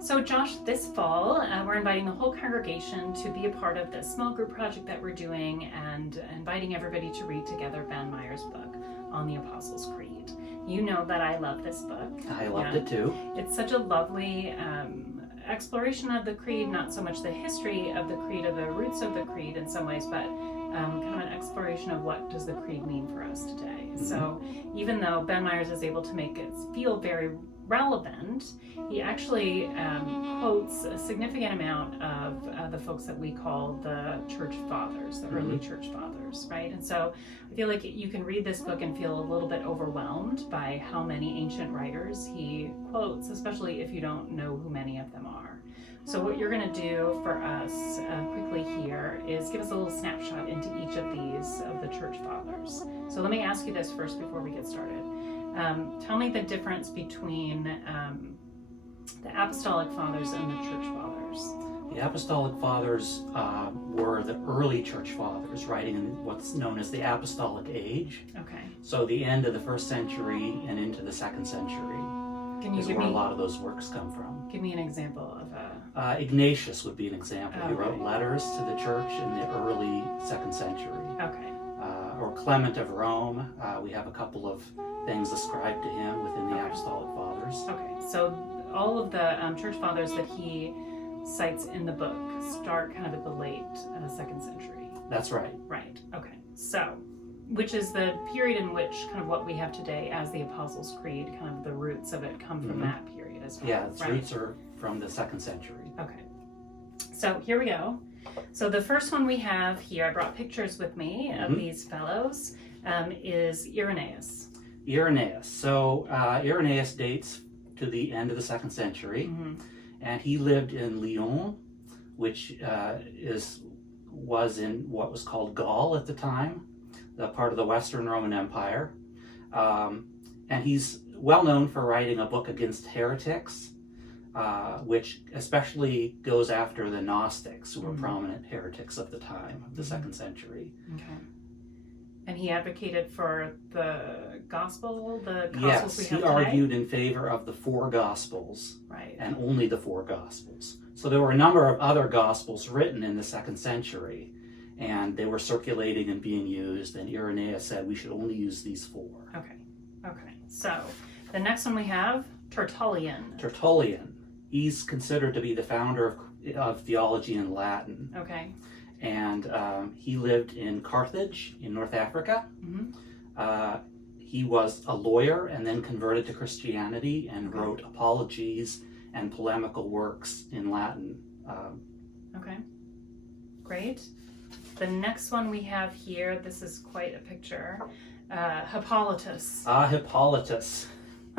So Josh, this fall, we're inviting the whole congregation to be a part of this small group project that we're doing and inviting everybody to read together Ben Meyer's book on the Apostles' Creed. You know that I love this book. I loved it too. It's such a lovely exploration of the creed, not so much the history of the creed or the roots of the creed in some ways, but kind of an exploration of what does the creed mean for us today. Mm-hmm. So even though Ben Myers is able to make it feel very relevant, he actually quotes a significant amount of the folks that we call the church fathers, the early church fathers, right? And so I feel like you can read this book and feel a little bit overwhelmed by how many ancient writers he quotes, especially if you don't know who many of them are. So what you're going to do for us quickly here is give us a little snapshot into each of these of the church fathers. So let me ask you this first before we get started. Tell me the difference between the Apostolic Fathers and the Church Fathers. The Apostolic Fathers were the early Church Fathers, writing in what's known as the Apostolic Age. Okay. So the end of the first century and into the second century is where a lot of those works come from. Give me an example of a... Ignatius would be an example. He wrote letters to the church in the early second century. Okay. Or Clement of Rome. We have a couple of things ascribed to him within the Apostolic Fathers. Okay, so all of the church fathers that he cites in the book start kind of at the late second century. That's right. Right, okay. So, which is the period in which kind of what we have today as the Apostles' Creed, kind of the roots of it come from that period as well. Yeah, its roots are from the second century. Okay. So here we go. So the first one we have here, I brought pictures with me of these fellows, is Irenaeus. Irenaeus. So Irenaeus dates to the end of the second century, and he lived in Lyon, which was in what was called Gaul at the time, the part of the Western Roman Empire. And he's well known for writing a book against heretics, which especially goes after the Gnostics, who were prominent heretics of the time, of the second century. Okay. And he advocated for the gospel, yes, we have today? He argued in favor of the four gospels, right, and only the four gospels. So there were a number of other gospels written in the second century, and they were circulating and being used, and Irenaeus said we should only use these four. Okay. So the next one we have, Tertullian. Tertullian. He's considered to be the founder of theology in Latin. Okay. And he lived in Carthage in North Africa. He was a lawyer and then converted to Christianity and wrote apologies and polemical works in Latin. Okay, great. The next one we have here, this is quite a picture, Hippolytus. Hippolytus.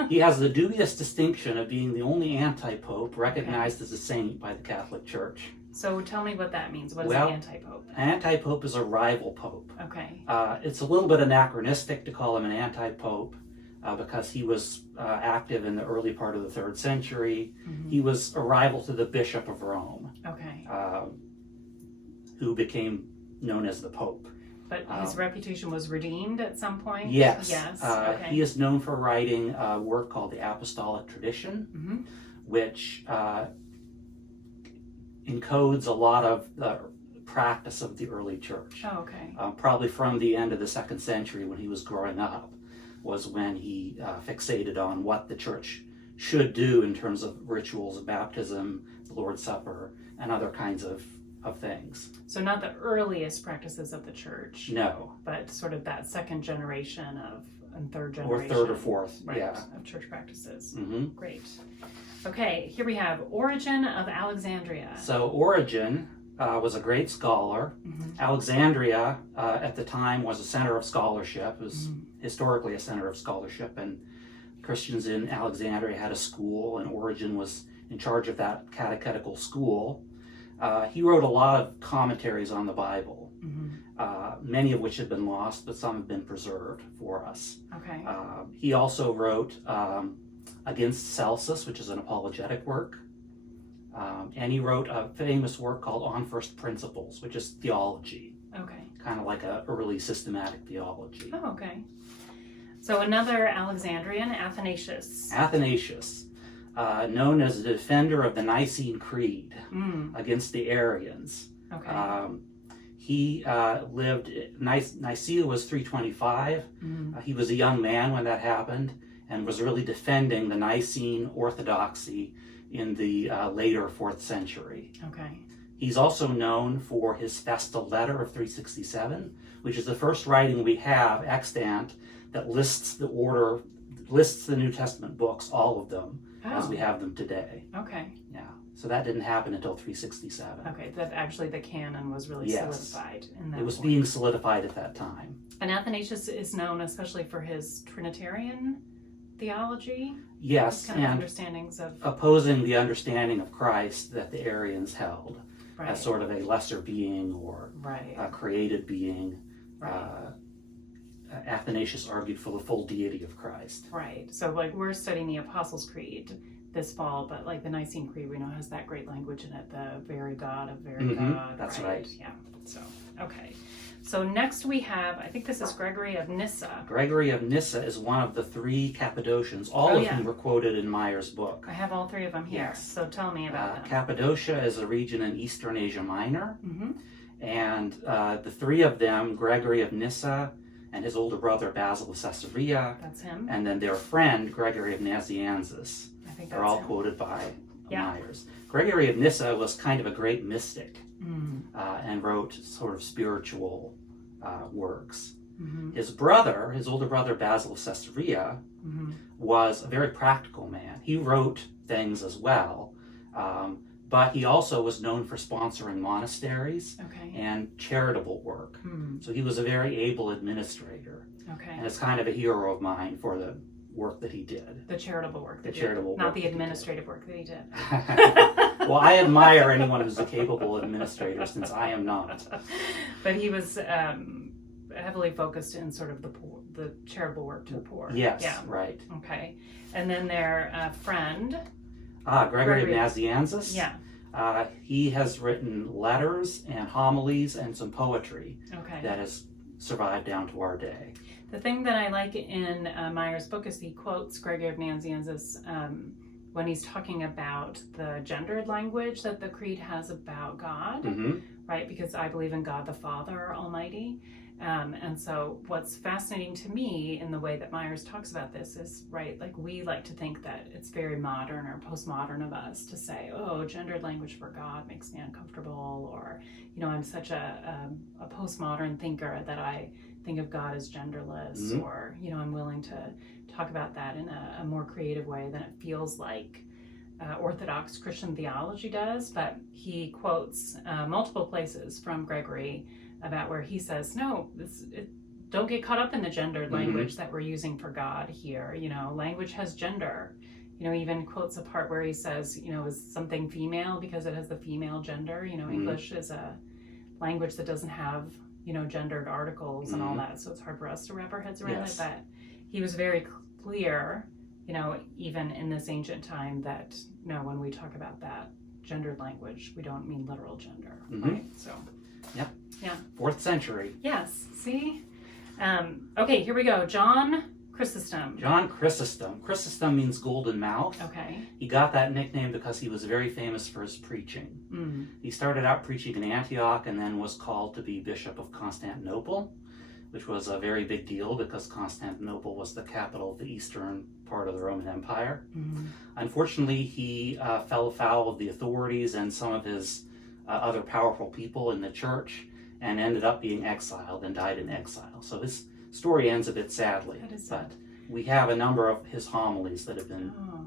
He has the dubious distinction of being the only anti-pope recognized as a saint by the Catholic Church. So tell me what that means. What is an anti-pope? Anti-pope is a rival pope. Okay. It's a little bit anachronistic to call him an anti-pope because he was active in the early part of the 3rd century. He was a rival to the Bishop of Rome. Okay. Who became known as the Pope. But his reputation was redeemed at some point? Yes. Okay. He is known for writing a work called the Apostolic Tradition, which encodes a lot of the practice of the early church. Oh, okay. Probably from the end of the 2nd century when he was growing up was when he fixated on what the church should do in terms of rituals of baptism, the Lord's Supper, and other kinds of things. So not the earliest practices of the church. No. But sort of that 2nd generation and 3rd generation. Or 3rd or 4th, right, of church practices. Great. Okay, here we have Origen of Alexandria. So Origen was a great scholar. Alexandria at the time was a center of scholarship. It was historically a center of scholarship, and Christians in Alexandria had a school, and Origen was in charge of that catechetical school. He wrote a lot of commentaries on the Bible, many of which have been lost, but some have been preserved for us. Okay. He also wrote Against Celsus, which is an apologetic work. And he wrote a famous work called On First Principles, which is theology. Okay. Kind of like an early systematic theology. Oh, okay. So another Alexandrian, Athanasius. Athanasius. known as the defender of the Nicene Creed Mm. against the Arians. Okay. He lived, Nicaea was 325. Mm. He was a young man when that happened and was really defending the Nicene orthodoxy in the later 4th century. Okay. He's also known for his Festal Letter of 367, which is the first writing we have extant that lists the New Testament books, all of them, as we have them today. Okay. Yeah. So that didn't happen until 367. Okay, that actually the canon was really solidified in that It was point. being solidified at that time. And Athanasius is known especially for his Trinitarian theology. Yes, Kind of and understandings of opposing the understanding of Christ that the Arians held right. as sort of a lesser being or Right. a created being. Right. Athanasius argued for the full deity of Christ. Right. So like we're studying the Apostles' Creed this fall, but like the Nicene Creed we know has that great language in it, the very God of very God. That's right. Yeah. So okay. So next we have, I think this is Gregory of Nyssa. Gregory of Nyssa is one of the 3 Cappadocians, all of whom were quoted in Meyer's book. I have all 3 of them here. Yes. So tell me about them. Cappadocia is a region in Eastern Asia Minor, Mm-hmm. and the 3 of them, Gregory of Nyssa and his older brother Basil of Caesarea, That's him. and then their friend Gregory of Nazianzus. I think They're that's all him. quoted by Yeah. Myers. Gregory of Nyssa was kind of a great mystic Mm. and wrote sort of spiritual works. Mm-hmm. His older brother Basil of Caesarea, Mm-hmm. was a very practical man. He wrote things as well, but he also was known for sponsoring monasteries Okay. and charitable work. Mm. So he was a very able administrator, Okay. and it's kind of a hero of mine for the work that he did. The charitable work. The charitable Not work the that he did. administrative work that he did. Well, I admire anyone who's a capable administrator, since I am not. But he was heavily focused in sort of the charitable work to the poor. Yes, Yeah. right. Okay. And then their friend. Gregory of Gregory. Nazianzus. Yeah. He has written letters and homilies and some poetry Okay. that has survived down to our day. The thing that I like in Meyer's book is he quotes Gregory of Nazianzus when he's talking about the gendered language that the creed has about God, Mm-hmm. right? Because I believe in God the Father Almighty. And so what's fascinating to me in the way that Myers talks about this is, right, like we like to think that it's very modern or postmodern of us to say, oh, gendered language for God makes me uncomfortable, or, you know, I'm such a postmodern thinker that I think of God as genderless, Mm-hmm. or, you know, I'm willing to talk about that in a more creative way than it feels like Orthodox Christian theology does. But he quotes multiple places from Gregory about where he says, no, don't get caught up in the gendered language that we're using for God here. You know, language has gender. You know, he even quotes a part where he says, you know, is something female because it has the female gender. You know, English is a language that doesn't have, you know, gendered articles and all that. So it's hard for us to wrap our heads around it. But he was very clear, you know, even in this ancient time that, no, when we talk about that gendered language, we don't mean literal gender, right? So, Yep. Yeah. 4th century. Yes. See? Okay, here we go. John Chrysostom. John Chrysostom. Chrysostom means golden mouth. Okay. He got that nickname because he was very famous for his preaching. Mm. He started out preaching in Antioch and then was called to be Bishop of Constantinople, which was a very big deal because Constantinople was the capital of the eastern part of the Roman Empire. Mm. Unfortunately, he fell afoul of the authorities and some of his other powerful people in the church and ended up being exiled and died in exile. So his story ends a bit sadly. That is but sad. we have a number of his homilies that have been Oh,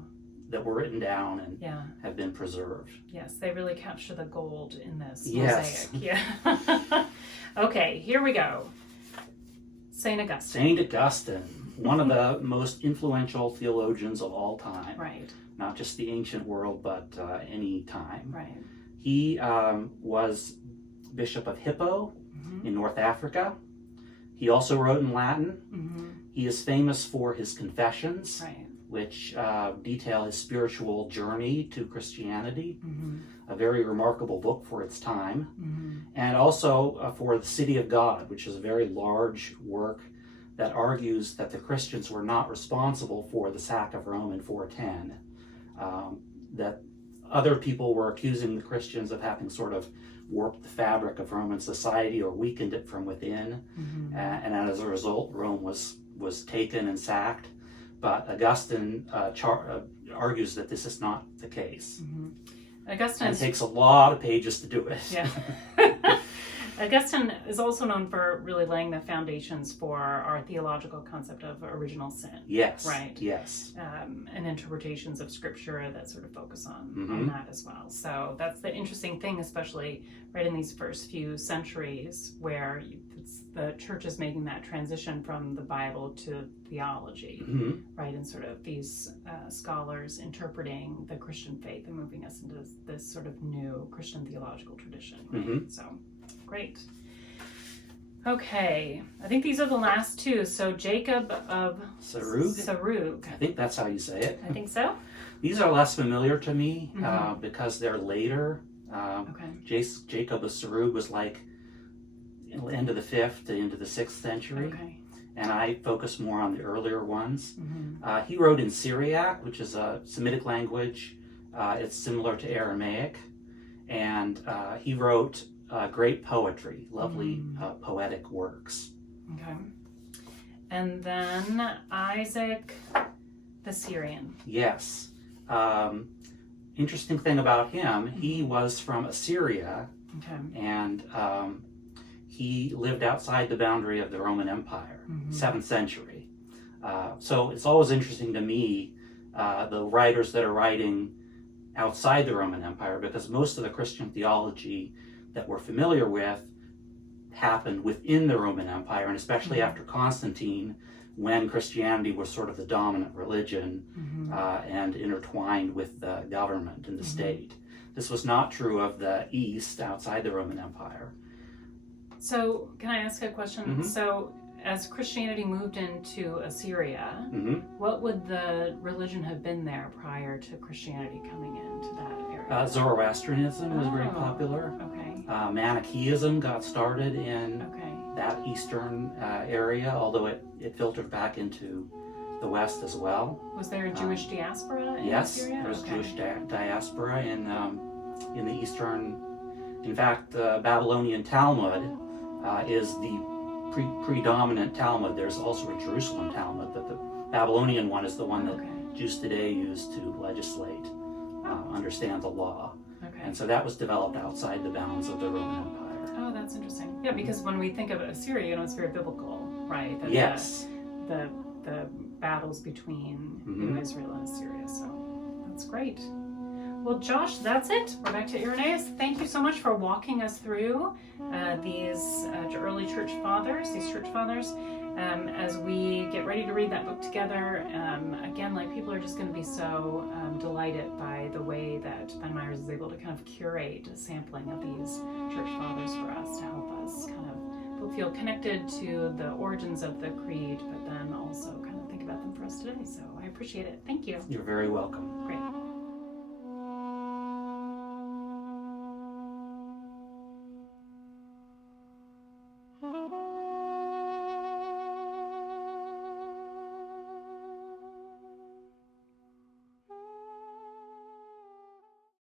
that were written down and yeah. have been preserved. Yes, they really capture the gold in this Yes. mosaic. Yeah. Okay, here we go. Saint Augustine. Saint Augustine, one of the most influential theologians of all time. Right, Not just the ancient world, but any time. right. He was Bishop of Hippo Mm-hmm. in North Africa. He also wrote in Latin. Mm-hmm. He is famous for his Confessions, Right. which detail his spiritual journey to Christianity. Mm-hmm. A very remarkable book for its time. Mm-hmm. And also for the City of God, which is a very large work that argues that the Christians were not responsible for the sack of Rome in 410, that other people were accusing the Christians of having sort of warped the fabric of Roman society or weakened it from within, and as a result, Rome was taken and sacked. But Augustine argues that this is not the case. Augustine and it takes a lot of pages to do it. Yeah. Augustine is also known for really laying the foundations for our theological concept of original sin. Yes. Right. Yes. And interpretations of scripture that sort of focus on that as well. So that's the interesting thing, especially right in these first few centuries where the church is making that transition from the Bible to theology, right? And sort of these scholars interpreting the Christian faith and moving us into this sort of new Christian theological tradition. Right? So. Great. Okay, I think these are the last two. So Jacob of Sarug. I think that's how you say it. I think so. These are less familiar to me because they're later. Jacob of Sarug was like end of the 5th to into the 6th century. Okay. And I focus more on the earlier ones. He wrote in Syriac, which is a Semitic language. It's similar to Aramaic. And he wrote great poetry, lovely poetic works. Okay. And then Isaac the Syrian. Yes. Interesting thing about him, he was from Assyria, and he lived outside the boundary of the Roman Empire, 7th century. So it's always interesting to me, the writers that are writing outside the Roman Empire, because most of the Christian theology that we're familiar with happened within the Roman Empire, and especially after Constantine, when Christianity was sort of the dominant religion and intertwined with the government and the state. This was not true of the East, outside the Roman Empire. So, can I ask a question? So, as Christianity moved into Assyria, what would the religion have been there prior to Christianity coming into that area? Zoroastrianism was very popular. Okay. Manichaeism got started in that eastern area, although it filtered back into the West as well. Was there a Jewish diaspora in Assyria? Yes, there was Jewish diaspora in the eastern. In fact, the Babylonian Talmud is the predominant Talmud. There's also a Jerusalem Talmud, but the Babylonian one is the one that Jews today use to legislate, understand the law. And so that was developed outside the bounds of the Roman Empire. Oh, that's interesting. Yeah, because when we think of Assyria, it's very biblical, right? That yes. The battles between Israel and Assyria. So that's great. Well, Josh, that's it. We're back to Irenaeus. Thank you so much for walking us through these early church fathers, as we get ready to read that book together. Again, people are just going to be so delighted by the way that Ben Myers is able to kind of curate a sampling of these church fathers for us to help us kind of both feel connected to the origins of the creed, but then also kind of think about them for us today. So I appreciate it. Thank you. You're very welcome.